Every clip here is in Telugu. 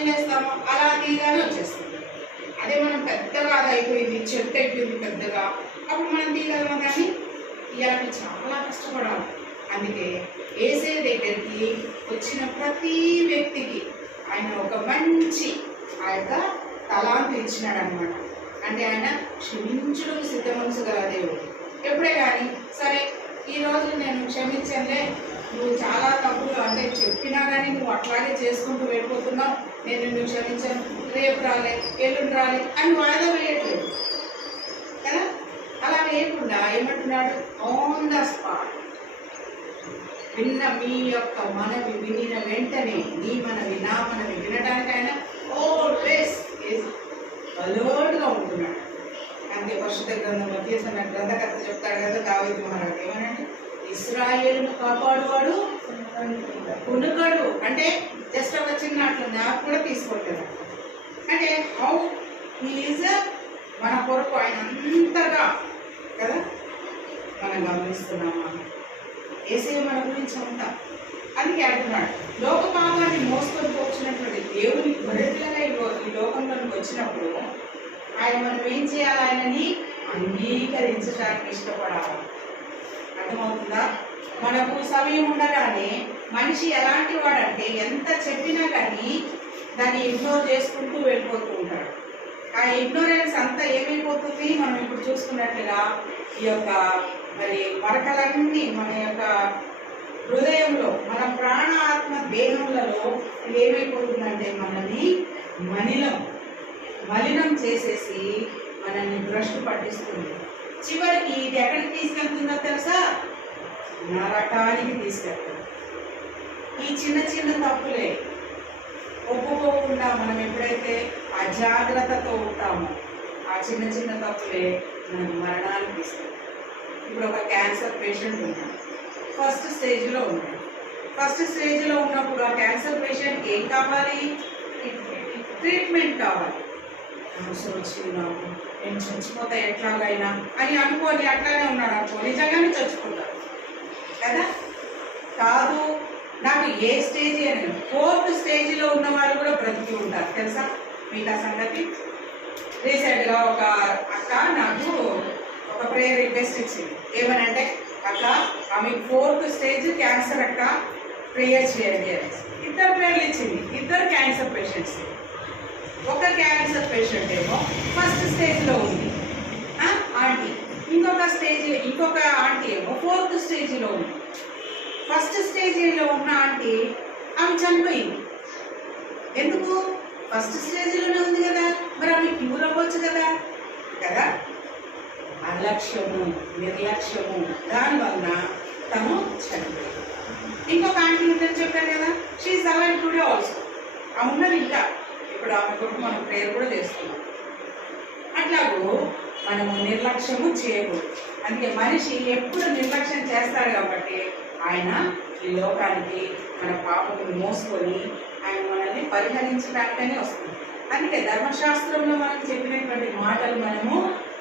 ఏం చేస్తాము, అలా తీయగానే వచ్చేస్తుంది. అదే మనం పెద్దగా అది అయిపోయింది, చెట్టు అయిపోయింది పెద్దగా, అప్పుడు మనం తీయగలమా? కానీ ఇలాంటి చాలా కష్టపడాలి. అందుకే యేసయ్య దగ్గరికి వచ్చిన ప్రతి వ్యక్తికి ఆయన ఒక మంచి ఆ యొక్క తలాంతు ఇచ్చినాడు అనమాట. అంటే ఆయన క్షమించుడు సిద్ధ మనసు గల దేవుడు. ఎప్పుడే కానీ సరే ఈ రోజు నేను క్షమించనులే, నువ్వు చాలా తప్పులు అంటే చెప్పినా కానీ నువ్వు అట్లాగే చేసుకుంటూ వెళ్ళిపోతున్నావు, నేను నిన్ను క్షమించాను, రేపు రాలే ఎల్లుండి రాలే అని వాయిదా వేయట్లేదు కదా. అలా వేయకుండా ఏమంటున్నాడు, ఆన్ ద స్పాట్ విన్న మీ యొక్క మనవి వినిన వెంటనే నీ మనవి నా మనవి వినడానికి ఆయన ఆల్వేస్ అలర్ట్గా ఉంటున్నాడు. అంతే పరిశుద్ధ గ్రంథంలో కీర్తన గ్రంథకర్త చెప్తాడు కదా దావీదు మహారాజు ఏమనంటే, ఇశ్రాయేలును కాపాడువాడు కునుకడు. అంటే జస్ట్ ఒక చిన్న అట్లా నాకు కూడా తీసుకోవట్లేదు. అంటే హౌ హీఈజ్ మన కొరకు ఆయన అంతగా కదా మనం గమనిస్తున్నామా? యేసయ్య మన గురించి అంతా. అందుకే అంటున్నాడు, లోక పాపాన్ని మోసుకొని పోచ్చినటువంటి దేవుని గొర్రెపిల్లగా ఈ లోకంలోకి వచ్చినప్పుడు ఆయన మనం ఏం చేయాలి? ఆయనని అంగీకరించడానికి ఇష్టపడాలి. అర్థమవుతుందా? మనకు సమయం ఉండగానే మనిషి ఎలాంటి వాడంటే ఎంత చెప్పినా కానీ దాన్ని ఇగ్నోర్ చేసుకుంటూ వెళ్ళిపోతూ ఉంటాడు. ఆ ఇగ్నోరెన్స్ అంతా ఏమైపోతుంది? మనం ఇప్పుడు చూసుకున్నట్టుగా ఈ యొక్క మరి మరకలన్నీ మన యొక్క హృదయంలో, మన ప్రాణ ఆత్మ దేహములలో ఏమైపోతుందంటే మనల్ని మలినం చేసేసి మనల్ని భ్రష్టు పట్టిస్తుంది. చివరికి ఇది ఎక్కడికి తీసుకెళ్తుందో తెలుసా? నరకానికి తీసుకెళ్తుంది. ఈ చిన్న చిన్న తప్పులే ఒప్పుకోకుండా మనం ఎప్పుడైతే అజాగ్రత్తతో ఉంటామో ఆ చిన్న చిన్న తప్పులే మనం మరణానికి తీసుకెళ్తాం. ఇప్పుడు ఒక క్యాన్సర్ పేషెంట్ ఉన్నాడు, ఫస్ట్ స్టేజ్లో ఉన్నాడు. ఫస్ట్ స్టేజ్లో ఉన్నప్పుడు ఆ క్యాన్సర్ పేషెంట్కి ఏం కావాలి? ట్రీట్మెంట్ కావాలి. క్యాన్సర్ వచ్చింది నాకు, నేను చచ్చిపోతా ఎట్లాగైనా అని అనుకోని అట్లానే ఉన్నాడు అనుకో, నిజంగానే చచ్చిపోతాడు కదా. కాదు, నాకు ఏ స్టేజ్ అని 4th స్టేజ్లో ఉన్న వాళ్ళు కూడా బ్రతికి ఉంటారు తెలుసా మీకు ఆ సంగతి. రీసెంట్గా ఒక అక్క నాకు ఒక ప్రేయర్ రిక్వెస్ట్ ఇచ్చింది. ఏమనంటే, అక్క ఆమె 4th స్టేజ్ క్యాన్సర్ అక్క, ప్రేయర్ చేయండి అని. 2 ప్రేయర్లు ఇచ్చింది, 2 క్యాన్సర్ పేషెంట్స్. ఒక క్యాన్సర్ పేషెంట్ ఏమో ఫస్ట్ స్టేజ్లో ఉంది ఆంటీ, ఇంకొక ఆంటీ ఏమో 4th స్టేజ్లో ఉంది. ఫస్ట్ స్టేజ్లో ఉన్న ఆంటీ ఆమె చనిపోయింది. ఎందుకు? ఫస్ట్ స్టేజ్లోనే ఉంది కదా, మరి ఆమె క్యూర్ అవ్వచ్చు కదా. అలక్ష్యము, నిర్లక్ష్యము, దానివల్ల తను చనిపోయింది. ఇంకొక ఆంటీ ఉందని చెప్పారు కదా, షీఈస్ అలైవ్ టుడే ఆల్సో. ఆమె ఉన్నది ఇంకా, ఇప్పుడు ఆమె కొరకు మనం ప్రేయర్ కూడా చేస్తున్నాం. అట్లాగూ మనము నిర్లక్ష్యము చేయకూడదు. అందుకే మనిషి ఎప్పుడు నిర్లక్ష్యం చేస్తాడు కాబట్టి ఆయన ఈ లోకానికి మన పాపమును మోసుకొని ఆయన మనల్ని పరిహరించడానికనే వస్తుంది. అందుకే ధర్మశాస్త్రంలో మనం చెప్పినటువంటి మాటలు మనము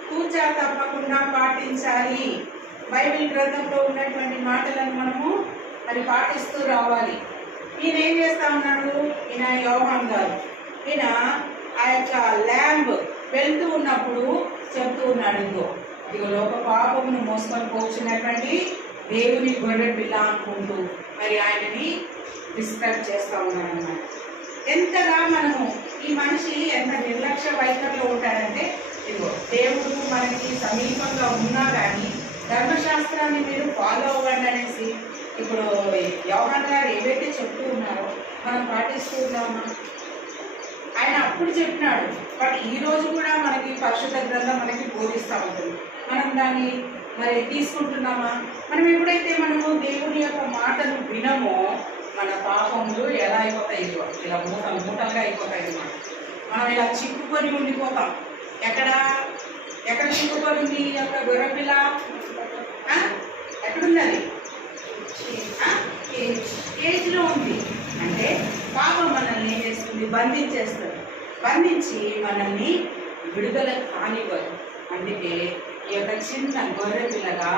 తూచా తప్పకుండా పాటించాలి. బైబిల్ గ్రంథంలో ఉన్నటువంటి మాటలను మనము మరి పాటిస్తూ రావాలి. ఈయన ఏం చేస్తా ఉన్నాడు? ఈయన యోహాను గారు, ఈయన ఆ యొక్క ల్యాంబ్ వెళ్తూ ఉన్నప్పుడు చెప్తూ ఉన్నాడు, ఇదిగో లోక పాపమును మోసుకొని పోచినటువంటి దేవుని గొర్రె పిల్ల అనుకుంటూ మరి ఆయనని డిస్క్రైబ్ చేస్తూ ఉన్నాడు అన్నమాట. ఎంతగా మనము ఈ మనిషి ఎంత నిర్లక్ష్య వైఖరిలో ఉంటాడంటే, ఇదిగో దేవుడు మనకి సమీపంగా ఉన్నా కానీ ధర్మశాస్త్రాన్ని మీరు ఫాలో అవ్వండి అనేసి ఇప్పుడు యోహాను గారు ఏవైతే చెప్తూ ఉన్నారో మనం పాటిస్తూ ఉన్నామా? ఆయన అప్పుడు చెప్పినాడు, బట్ ఈ రోజు కూడా మనకి పరిశుద్ధ గ్రంథం మనకి బోధిస్తూ ఉంటుంది. మనం దాన్ని మరి తీసుకుంటున్నామా? మనం ఎప్పుడైతే మనము దేవుని యొక్క మాటను వినమో మన పాపములు ఎలా అయిపోతాయి? ఇలా మూటలుగా అయిపోతాయి అన్నమాట. మనం ఇలా చిక్కుకొని ఉండిపోతాం. ఎక్కడ చిక్కుకొని ఉంది ఈ యొక్క గొర్రెపిల్ల? ఎక్కడున్నది? కేజ్లో ఉంది. అంటే పాపం మనల్ని ఏం చేస్తుంది? బంధించేస్తుంది. బంధించి మనల్ని విడుదల కానివ్వదు. అందుకే ఈ యొక్క చిన్న గొర్రె పిల్లగా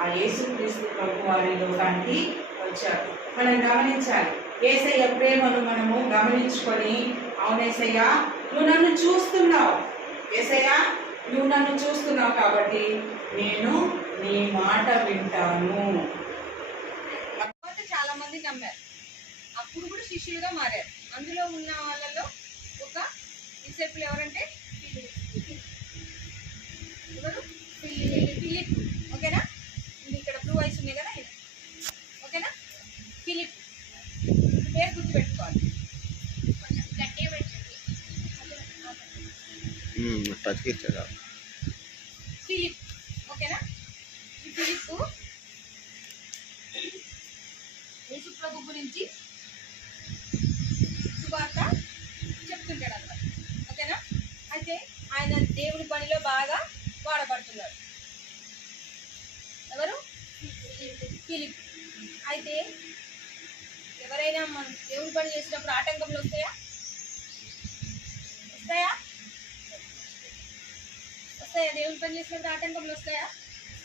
ఆ యేసుక్రీస్తు ప్రభు వారి లోకానికి వచ్చారు. మనం గమనించాలి, యేసయ్య ప్రేమను మనము గమనించుకొని, అవును యేసయ్య నువ్వు నన్ను చూస్తున్నావు, యేసయ్య నువ్వు నన్ను చూస్తున్నావు కాబట్టి నేను నీ మాట వింటాను. చాలా మంది నమ్మారు, అప్పుడు కూడా శిష్యులుగా మారారు. అందులో ఉన్న వాళ్ళలో ఒక డిసైపుల్ ఎవరంటే ఎవరు? ఫిలిప్. ఓకేనా? ఇక్కడ బ్లూ ఐస్ ఉన్నాయి కదా, ఓకేనా? ఫిలిప్ పేరు గుర్తుపెట్టుకోవాలి. గట్టిగా పెట్టండి. ఫిలిప్. ఓకేనా? ఈ ఫిలిప్ యేసు ప్రభు గురించి సువార్త చెప్తుంటాడు అన్నమాట. ఓకేనా? అయితే ఆయన దేవుని పనిలో బాగా వాడబడుతున్నారు. ఎవరు? ఫిలిప్. అయితే ఎవరైనా మనం దేవుని పని చేసినప్పుడు ఆటంకంలో వస్తాయా? వస్తాయా? వస్తాయా? దేవుని పని చేసినప్పుడు ఆటంకంలో వస్తాయా?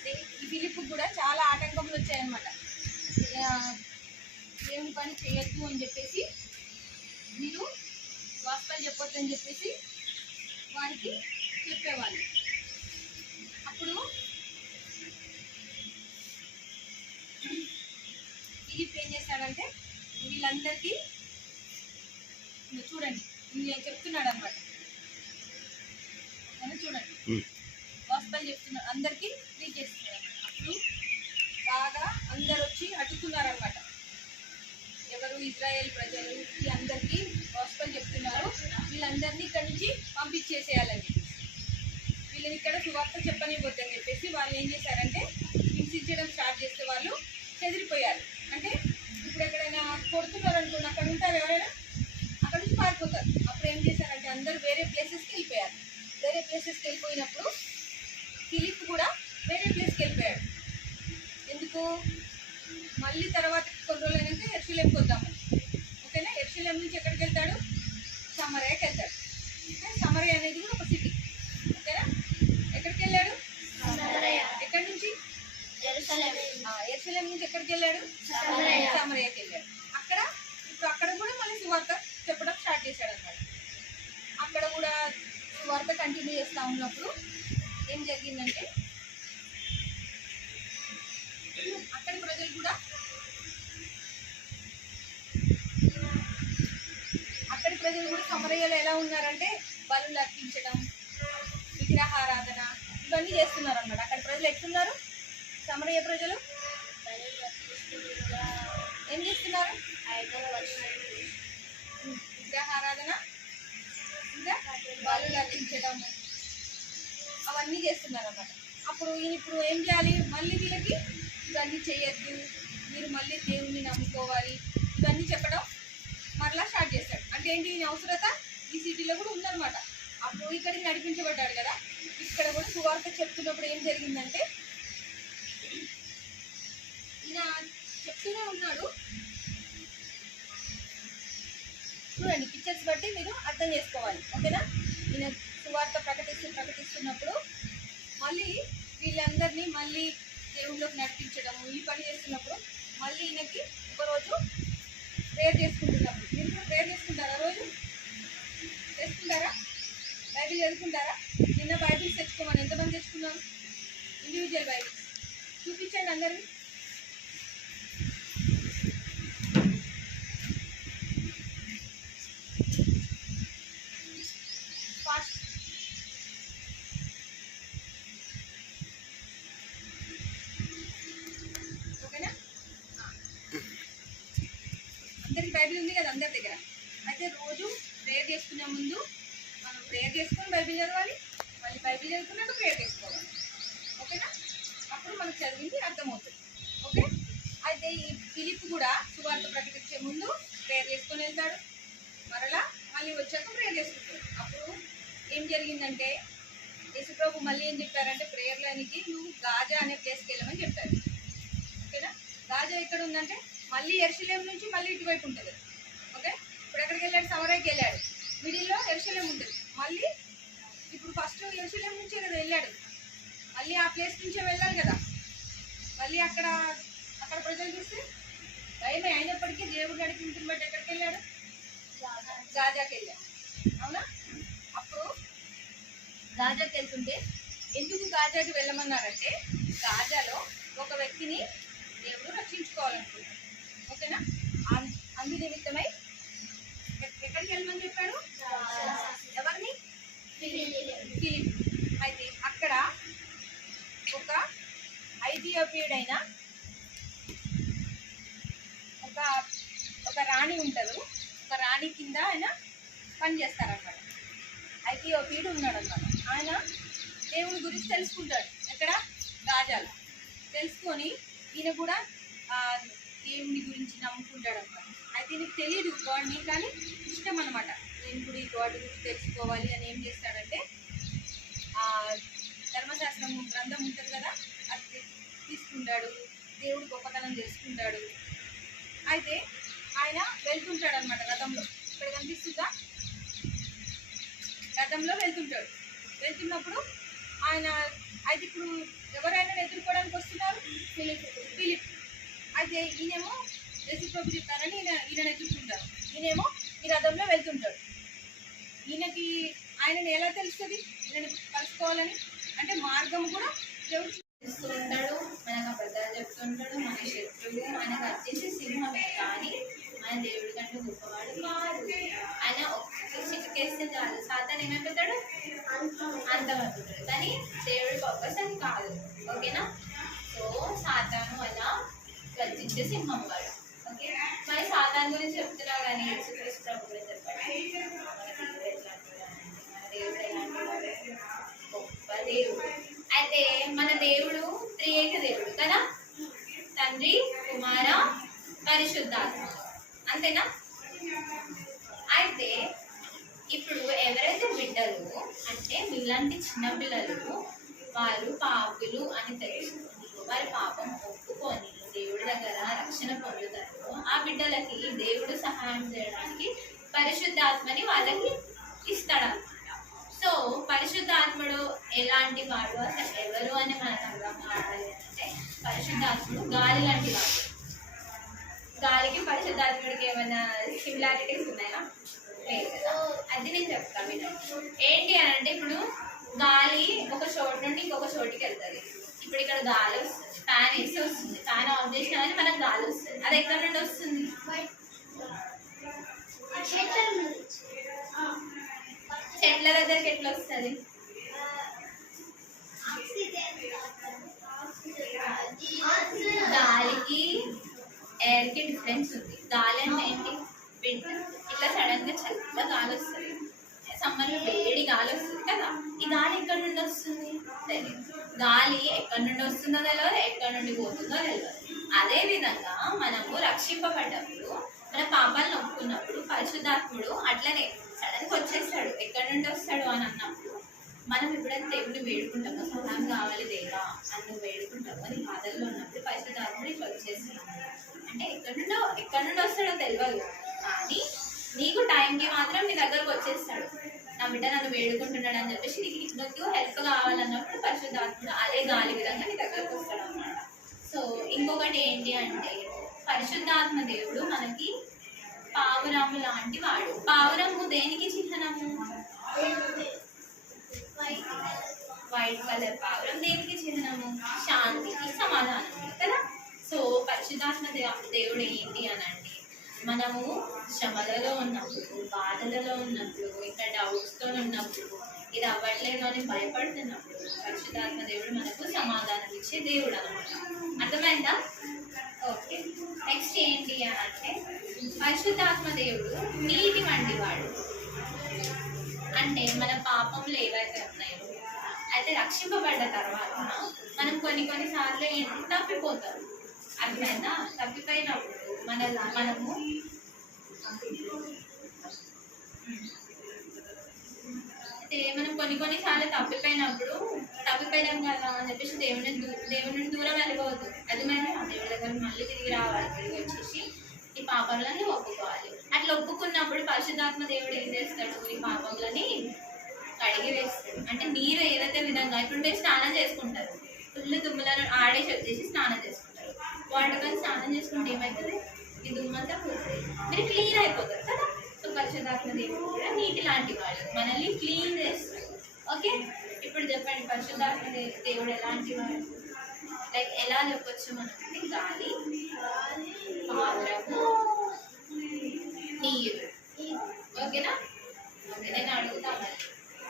ఈ ఫిలిప్ కూడా చాలా ఆటంకంలో వచ్చాయన్నమాట. దేవుని పని చేయొద్దు అని చెప్పేసి, మీరు గాస్పెల్ చెప్పొద్దు అని చెప్పేసి వారికి చెప్పేవాళ్ళు. అప్పుడు ఫిలిప్ ఏం చేస్తాడంటే వీళ్ళందరికీ చూడండి, నేను చెప్తున్నాడు అనమాట. చూడండి, గాస్పెల్ చెప్తున్నాడు, అందరికీ రీచ్ చేస్తున్నాడు. అప్పుడు బాగా అందరు వచ్చి అడుగుతున్నారనమాట. ఎవరు? ఇజ్రాయేల్ ప్రజలు అందరికీ గాస్పెల్ చెప్తున్నారు, వీళ్ళందరినీ ఇక్కడి నుంచి పంపించేసేయాలని చెప్పేసి, వీళ్ళని ఇక్కడ సువార్త చెప్పనివ్వద్దని చెప్పేసి వాళ్ళు ఏం చేశారంటే హింసించడం స్టార్ట్ చేస్తే వాళ్ళు చెదిరిపోయారు. అంటే ఇప్పుడు ఎక్కడైనా కొడుతున్నారు అనుకోండి, అక్కడ ఉంటారు ఎవరైనా, అక్కడ నుంచి పారిపోతారు. అప్పుడు ఏం చేశారంటే అందరూ వేరే ప్లేసెస్కి వెళ్ళిపోయారు. వేరే ప్లేసెస్కి వెళ్ళిపోయినప్పుడు ఫిలిప్ కూడా వేరే ప్లేస్కి వెళ్ళిపోయాడు. ఎందుకు? మళ్ళీ తర్వాత కొన్ని రోజులు అయినాక యెరూషలేంకి వద్దాము. ఓకేనా? యెరూషలేం నుంచి ఎక్కడికి వెళ్తాడు? సమరయాకి వెళ్తాడు. సమరయ అనేది కూడా ఒక సిటీ. ఓకేనా? ఎక్కడికి వెళ్ళాడు? ఎక్కడి నుంచి? యెరూషలేం నుంచి ఎక్కడికి వెళ్ళాడు? సమరయాకి వెళ్ళాడు. అక్కడ కూడా మళ్ళీ సువార్త చెప్పడం స్టార్ట్ చేశాడు అన్నమాట. అక్కడ కూడా సువార్త కంటిన్యూ చేస్తూ ఉన్నప్పుడు ఏం జరిగిందంటే అక్కడి ప్రజలు కూడా సమరయ్యలో ఎలా ఉన్నారంటే బలులు అర్పించడం, విగ్రహారాధన ఇవన్నీ చేస్తున్నారు అన్నమాట. అక్కడ ప్రజలు ఎట్లున్నారు? సమరయ్య ప్రజలు ఏం చేస్తున్నారు? విగ్రహారాధన, ఇంకా బలులు అర్పించడం అవన్నీ చేస్తున్నారు అన్నమాట. అప్పుడు ఇప్పుడు ఏం చేయాలి? మళ్ళీ వీళ్ళకి ఇవన్నీ చేయొద్దు, మీరు మళ్ళీ దేవుణ్ణి నమ్ముకోవాలి, ఇవన్నీ చెప్పడం మరలా స్టార్ట్ చేస్తాడు. అంటే ఏంటి? ఈయన అవసరత ఈ సిటీలో కూడా ఉందన్నమాట. అప్పుడు ఇక్కడికి నడిపించబడ్డాడు కదా, ఇక్కడ కూడా సువార్త చెప్తున్నప్పుడు ఏం జరిగిందంటే ఈయన చెప్తూనే ఉన్నాడు. చూడండి, పిక్చర్స్ బట్టి మీరు అర్థం చేసుకోవాలి. ఓకేనా? ఈయన సువార్త ప్రకటిస్తున్నప్పుడు మళ్ళీ వీళ్ళందరినీ మళ్ళీ దేవుళ్ళలోకి నడిపించడము ఈ పని చేస్తున్నప్పుడు మళ్ళీ ఈయనకి ఒకరోజు ప్రేయర్ చేసుకుంటున్నప్పుడు, మీరు కూడా ప్రేయర్ చేసుకుంటారా? రోజు చేసుకుంటారా? బైబిల్ చదువుకుంటారా? నిన్న బైబిల్స్ తెచ్చుకోమని ఎంతమంది తెచ్చుకున్నాం? ఇండివిజువల్ బైబిల్స్ చూపించండి అందరినీ. ఫాస్ట్. ఓకేనా? అందరికి బైబిల్ ఉంది కదా అందరి దగ్గర. అయితే రోజు ప్రేయర్ చేసుకునే ముందు మనం ప్రేయర్ చేసుకొని బైబిల్ చదవాలి, మళ్ళీ బైబిల్ చదువుకున్నాక ప్రేయర్ చేసుకోవాలి. ఓకేనా? అప్పుడు మనకు చదివింది అర్థమవుతుంది. ఓకే? అయితే ఈ ఫిలిప్ కూడా సువార్త ప్రకటించే ముందు ప్రేయర్ చేసుకొని వెళ్తాడు, మరలా మళ్ళీ వచ్చాక ప్రేయర్ చేసుకుంటాడు. అప్పుడు ఏం జరిగిందంటే యేసుప్రభు మళ్ళీ ఏం చెప్పారంటే ప్రేయర్లోనికి నువ్వు గాజా అనే ప్లేస్కి వెళ్ళమని చెప్పారు. ఓకేనా? గాజా ఎక్కడ ఉందంటే మళ్ళీ యెరూషలేం నుంచి మళ్ళీ ఇటువైపు ఉంటుంది. ఓకే? ఇప్పుడు ఎక్కడికి వెళ్ళాడు? సమరయకి వెళ్ళాడు. మిడిల్లో యెరూషలేం ఉంటుంది. మళ్ళీ ఇప్పుడు ఫస్ట్ యెరూషలేం నుంచే కదా వెళ్ళాడు, మళ్ళీ ఆ ప్లేస్ నుంచే వెళ్ళాలి కదా. మళ్ళీ అక్కడ ప్రజలు చూస్తే భయమే అయినప్పటికీ దేవుడు నడిపించిన బట్టి ఎక్కడికి వెళ్ళాడు? గాజాకి వెళ్ళాడు. అవునా? అప్పుడు గాజాకి వెళ్తుంటే ఎందుకు గాజాకి వెళ్ళమన్నారంటే గాజాలో ఒక వ్యక్తిని దేవుడు రక్షించుకోవాలనుకున్నాడు. ఓకేనా? అందు నిమిత్తమై ఎక్కడికి వెళ్ళమని చెప్పాడు? ఎవరిని? ఫిలిప్. అయితే అక్కడ ఒక ఐథియోపియుడైన ఒక రాణి ఉంటారు. ఒక రాణి కింద ఆయన పని చేస్తారనమాట. ఐథియోపియుడు ఉన్నాడు అనమాట. ఆయన దేవుని గురించి తెలుసుకుంటాడు. ఎక్కడ? గాజాలో తెలుసుకొని ఈయన కూడా దేవుని గురించి నమ్ముకుంటాడు అనమాట. అయితే ఈయనకు తెలియదు గాడ్ని, కానీ ఇష్టం అనమాట. నేను కూడా ఈ గాడ్ గురించి తెలుసుకోవాలి అని ఏం చేస్తాడంటే ధర్మశాస్త్రం గ్రంథం ఉంటుంది కదా, అది తీసుకుంటాడు. దేవుడు గొప్పతనం తెలుసుకుంటాడు. అయితే ఆయన వెళ్తుంటాడు అనమాట రథంలో. ఇక్కడ కనిపిస్తుందా? రథంలో వెళ్తుంటాడు. వెళ్తున్నప్పుడు ఆయన అయితే ఇప్పుడు ఎవరైనా ఎదుర్కోవడానికి వస్తున్నారు? ఫిలిప్. అయితే ఈయనేమో యేసుప్రభు చెప్తారని ఈయన ఎదుర్కొంటారు. ఈయనేమో ఈ రథంలో వెళ్తుంటాడు. ఈయనకి ఆయనని ఎలా తెలుస్తుంది ఈయనని కలుసుకోవాలని? అంటే మార్గం కూడా దేవుడు ఇస్తూ ఉంటాడు, మనకు అబద్ధాలు చెప్తుంటాడు. మన శత్రువు మనకు వచ్చేసి సింహమే, కానీ మన దేవుడి కంటే గొప్పవాడు కాదు. ఆయన ఒక్క చిటికేస్తే చాలు సాతాను ఏమైపోతాడు? అంతమైపోతాడు. కానీ దేవుడి పర్పస్ అది కాదు. ఓకేనా? సో సాతాను అలా గర్జించే సింహం వాడు. ఓకే, మరి సాతాను గురించి చెప్తున్నా కానీ యేసుక్రీస్తు ప్రభు గురించి చెప్పండి. మన దేవుడు ఎలాంటి వాడు? గొప్ప దేవుడు. అయితే మన దేవుడు త్రియేక దేవుడు కదా, తండ్రి, కుమార, పరిశుద్ధాత్మ. అంతేనా? అయితే ఇప్పుడు ఎవరైతే బిడ్డలు అంటే మీలాంటి చిన్నపిల్లలు వారు పాపులు అని తెలుసుకొని వారి పాపం ఒప్పుకొని దేవుడి దగ్గర రక్షణ పొందుతారు, ఆ బిడ్డలకి దేవుడు సహాయం చేయడానికి పరిశుద్ధాత్మని వాళ్ళకి ఇస్తాడన్నమాట. సో పరిశుద్ధాత్ముడు ఎలాంటి వాడు, అసలు ఎవరు అని మనకు అర్థం కావాలి అంటే పరిశుద్ధాత్ముడు గాలి లాంటి వాడు. గాలికి పరిశుద్ధాత్ముడికి ఏమైనా సిమిలారిటీస్ ఉన్నాయా? లేదు కదా. అది నేను చెప్తాను వినండి. ఏంటి అని అంటే ఇప్పుడు గాలి ఒక చోటు నుండి ఇంకొక చోటుకి వెళ్తుంది. ఇప్పుడు ఇక్కడ గాలి వస్తుంది, ఫ్యాన్ వేసి వస్తుంది. ఫ్యాన్ ఆఫ్ చేసినా కానీ మనకు గాలి వస్తుంది. అది ఎక్కడి నుండి వస్తుంది? చెట్ల దగ్గరికి ఎట్లా వస్తుంది? గాలికి ఎయిర్ కి డిఫరెన్స్ ఉంది. గాలి అంటే ఏంటి? విండ్. ఇట్లా సడన్ గా చల్ల గాలి వస్తుంది, సమ్మర్ లో వేడి గాలి వస్తుంది కదా. ఈ గాలి ఎక్కడి నుండి వస్తుంది? తెలియదు. గాలి ఎక్కడి నుండి వస్తుందో తెలియదు, ఎక్కడి నుండి పోతుందో తెలియదు. అదే విధంగా మనము రక్షింపబడ్డప్పుడు మన పాపాలను ఒప్పుకున్నప్పుడు పరిశుద్ధాత్ముడు అట్లనే సడన్ గా వచ్చేస్తాడు. ఎక్కడి నుండి వస్తాడు అని అన్నప్పుడు మనం ఎప్పుడైతే దేవుడిని వేడుకుంటామో సహాయం కావాలి దేవా అని నువ్వు వేడుకుంటామో నీ బాధల్లో ఉన్నప్పుడు పరిశుద్ధాత్ముడు ఇట్లా వచ్చేస్తున్నాడు. అంటే ఎక్కడి నుండి వస్తాడో తెలియదు, కానీ నీకు టైంకి మాత్రం నీ దగ్గరకు వచ్చేస్తాడు. నా బిడ్డ నన్ను వేడుకుంటున్నాడు అని చెప్పేసి నీకు హెల్ప్ కావాలన్నప్పుడు పరిశుద్ధాత్ముడు అదే గాలి విధంగా నీ దగ్గరకు వస్తాడు అన్నమాట. సో ఇంకొకటి ఏంటి అంటే పరిశుద్ధాత్మ దేవుడు మనకి పావురము లాంటి వాడు. పావురము దేనికి చిహ్నము? వైట్ కలర్ పావురం దేనికి చిహ్నము? శాంతికి, సమాధానం కదా. సో పరిశుద్ధాత్మ దేవుడు ఏంటి అని అంటే మనము శ్రమలలో ఉన్నప్పుడు, బాధలలో ఉన్నప్పుడు, ఇంకా డౌట్స్తో ఉన్నప్పుడు, ఇది అవ్వట్లేదు అని భయపడుతున్నప్పుడు పరిశుద్ధాత్మ దేవుడు మనకు సమాధానం ఇచ్చే దేవుడు అనమాట. అర్థమైందా? ఓకే, నెక్స్ట్ ఏంటి అని అంటే పరిశుద్ధాత్మ దేవుడు నీతి వంటి వాడు. అంటే మన పాపంలో ఏవైతే ఉన్నాయో అయితే రక్షింపబడ్డ తర్వాత మనం కొన్నిసార్లు తప్పిపోతాం. అర్థమైందా? తప్పిపోయినప్పుడు మనము అయితే మనం కొన్నిసార్లు తప్పిపోయాం కదా అని చెప్పేసి దేవుని నుండి దూరం వెళ్ళిపోవద్దు. అర్థమైందా? దేవుడి దగ్గర మళ్ళీ తిరిగి రావాలి, తిరిగి వచ్చేసి ఈ పాపములని ఒప్పుకోవాలి. అట్లా ఒప్పుకున్నప్పుడు పరిశుద్ధాత్మ దేవుడు ఏం చేస్తాడు? ఈ పాపములని కడిగి వేస్తాడు. అంటే నీరు ఏదైతే విధంగా ఇప్పుడు మీరు స్నానం చేసుకుంటారు, ఫుల్ దుమ్ములను ఆడేసి వచ్చేసి స్నానం చేసుకుంటారు. వాటితో స్నానం చేసుకుంటే ఏమవుతుంది? మీ దుమ్మంతా పోతుంది, మీరు క్లీన్ అయిపోతారు కదా. సో పరిశుద్ధాత్మ దేవుడు కూడా నీటి లాంటి వాడు, మనల్ని క్లీన్ చేస్తాడు. ఓకే, ఇప్పుడు చెప్పండి పరిశుద్ధాత్మ దేవుడు ఎలాంటి వాడు? లైక్ ఎలా చెప్పొచ్చు మనం? గాలి, పావురము, నీరు. ఓకేనా? ఓకే, నేను అడుగుతా మరి.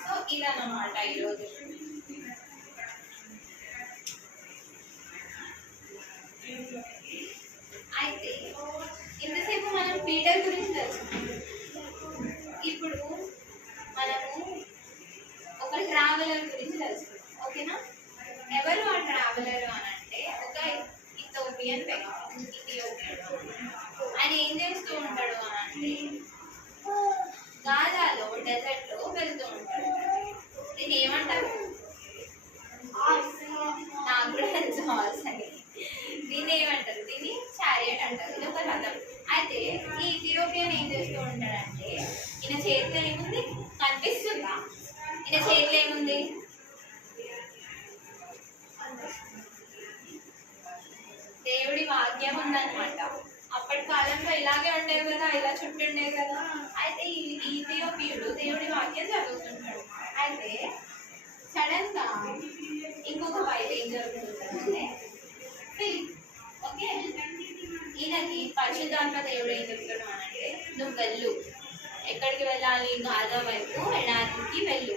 సో ఇదన్నమాట ఈరోజు. అయితే ఇంతసేపు మనం పీటర్ గురించి తెలుసుకున్నాం. ఇప్పుడు మనము ఒక ట్రావెలర్ గురించి తెలుసుకున్నాం. ఓకేనా? ఎవరు ఆ ట్రావెలర్ అని అంటే ఒక ఇథియోపియన్ వ్యక్తి. ఆయన ఏం చేస్తూ ఉంటాడు అని అంటే గాజాలో డెజర్ట్లో వెళ్తూ ఉంటాడు. దీన్ని ఏమంటారు? నాకు కూడా హార్స్ అని. దీన్ని ఏమంటారు? దీన్ని చారియట్ అంటారు. ఇది ఒక రథం. అయితే ఈ ఇథియోపియన్ ఏం చేస్తూ ఉంటాడంటే ఈయన చేతిలో ఏముంది కనిపిస్తుందా? ఈయన చేతిలో ఏముంది? దేవుడి వాక్యం ఉందన్నమాట. అప్పటి కాలంలో ఇలాగే ఉండేవి కదా, ఇలా చుట్టూ ఉండేవి కదా. అయితే ఈ ఇథియోపియుడు దేవుడి వాక్యం చదువుతుంటాడు. అయితే సడన్ గా ఇంకొక వైపు ఏం జరుగుతుందంటే ఫిలిప్, ఓకే, ఈయనకి పరిశుద్ధాత్మ దేవుడు ఏం చెప్తాడు అంటే నువ్వు వెళ్ళు. ఎక్కడికి వెళ్ళాలి? గాజా వైపు ఎడారికి వెళ్ళు.